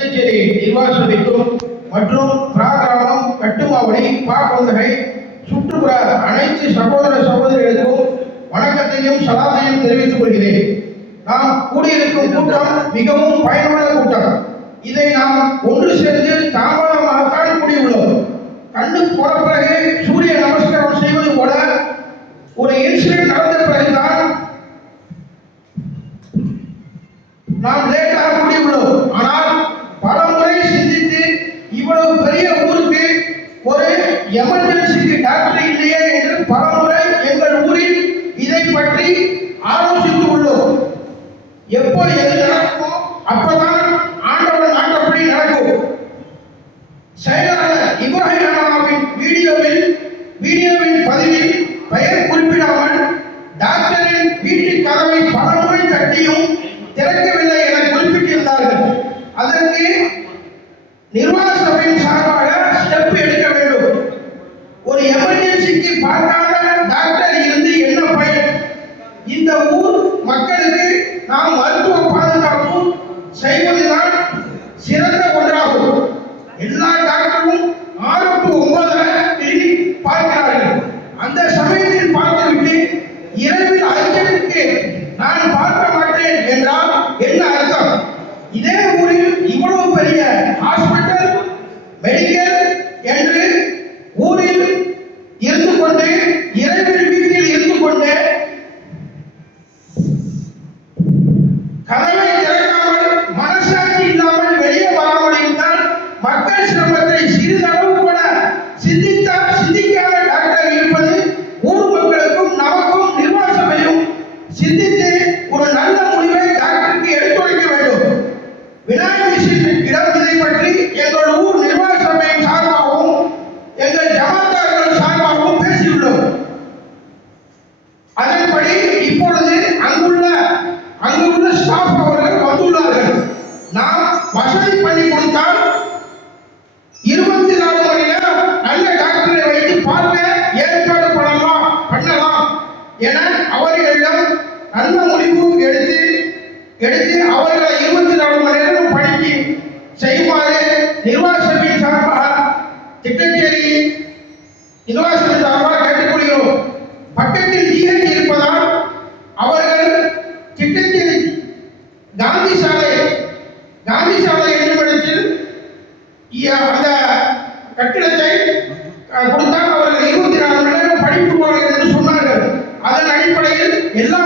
திட்டச்சேரி நிர்வாக மற்றும் பிராகிராமம் கட்டுமாவடி பாக்குந்தகை சுற்றுப்புற அனைத்து சகோதர சகோதரிகளுக்கும் வணக்கத்தையும் சலாத்தையும் தெரிவித்துக் கொள்கிறேன். நாம் கூடியிருக்கும் கூட்டம் மிகவும் பயனுள்ள கூட்டம். இதை நாம் ஒன்று சேர்ந்து தாமதமாகத்தான் கூடியுள்ளோம். கண்ணு போற பிறகு சூரிய நமஸ்காரம் செய்வது போல ஒரு இன்சிடென்ட் நடந்த பிறகுதான் நாம் லேட் முடிவுள்ளோம் ஆனால் பல முறை சிந்தித்து இவ்வளவு பெரிய ஊருக்கு ஒரு எமர்ஜென்சிக்கு டாக்டர் இல்லையே என்று பலமுறை எங்கள் ஊரில் இதை பற்றி ஆலோசித்து உள்ளோம் எப்போ எது நடக்குமோ அப்பதான் ஆண்டவன் நாட்டப்படி நடக்கும். செயலாளர் இப்ராஹிம் அண்ணாவின் வீடியோவில் வீடியோவின் பதிவில் பெயர் குறிப்பிடாமல் டாக்டர் வீட்டு கதவை பலமுறை தட்டியும் திறக்கவில்லை என குறிப்பிட்டிருந்தார்கள் அதற்கு நிர்வாக சபையின் சார்பாக ஸ்டெப் எடுக்க வேண்டும் ஒரு எமர்ஜென்சிக்கு பார்க்காத டாக்டர் இருந்து என்ன பயன் இந்த ஊர் மக்களுக்கு நாம் மருத்துவ பாதுகாப்பு செய்வதுதான் சிறந்த ஒன்றாகும். எல்லா டாக்டரும் ஆறு டு ஒன்பதரை பார்க்கிறார்கள். அந்த சமயத்தில் பார்த்துவிட்டு இரவில் அஞ்சலுக்கு நான் பார்க்க மாட்டேன் என்றால் என்ன அர்த்தம்? இதே ஊரில் இவ்வளவு பெரிய ஹாஸ்பிட்டல் மெடிக்கல் சிந்தித்து ஒரு நல்ல முடிவை டாக்டருக்கு எடுத்துரைக்க வேண்டும். விநாயகர் மிஷின் இடம் பற்றி எங்கள் ஊர் நிர்வாக சபையின் சார்பாகவும் எங்கள் ஜமாத்தார்கள் சார்பாகவும் பேசியுள்ளோம். அதன்படி இப்பொழுது அங்குள்ள அங்குள்ள ஸ்டாஃப் அவர்கள் வந்துள்ளார்கள். நாம் வசதி பண்ணி கொடுத்தால் இருபத்தி நாலு மணி நேரம் நல்ல டாக்டரை வைத்து பார்க்க ஏற்பாடு பண்ணலாம் பண்ணலாம் என அவர்களிடம் நல்ல முடிவு எடுத்து எடுத்து அவர்களை இருபத்தி நாலு மணி நேரம் பணிக்கு செய்யுமாறு நிர்வாக சபையின் சார்பாக திட்டச்சேரி நிர்வாக சபை சார்பாக கேட்டுக்கொள்கிறோம். பக்கத்தில் ஜிஹெச் இருப்பதால் அவர்கள் திட்டச்சேரி காந்தி சாலை காந்தி சாலை என்னும் இடத்தில் அந்த கட்டிடத்தை கொடுத்தால் அவர்கள் இருபத்தி நாலு மணி நேரம் படிப்பு என்று சொன்னார்கள். அதன் அடிப்படையில் எல்லா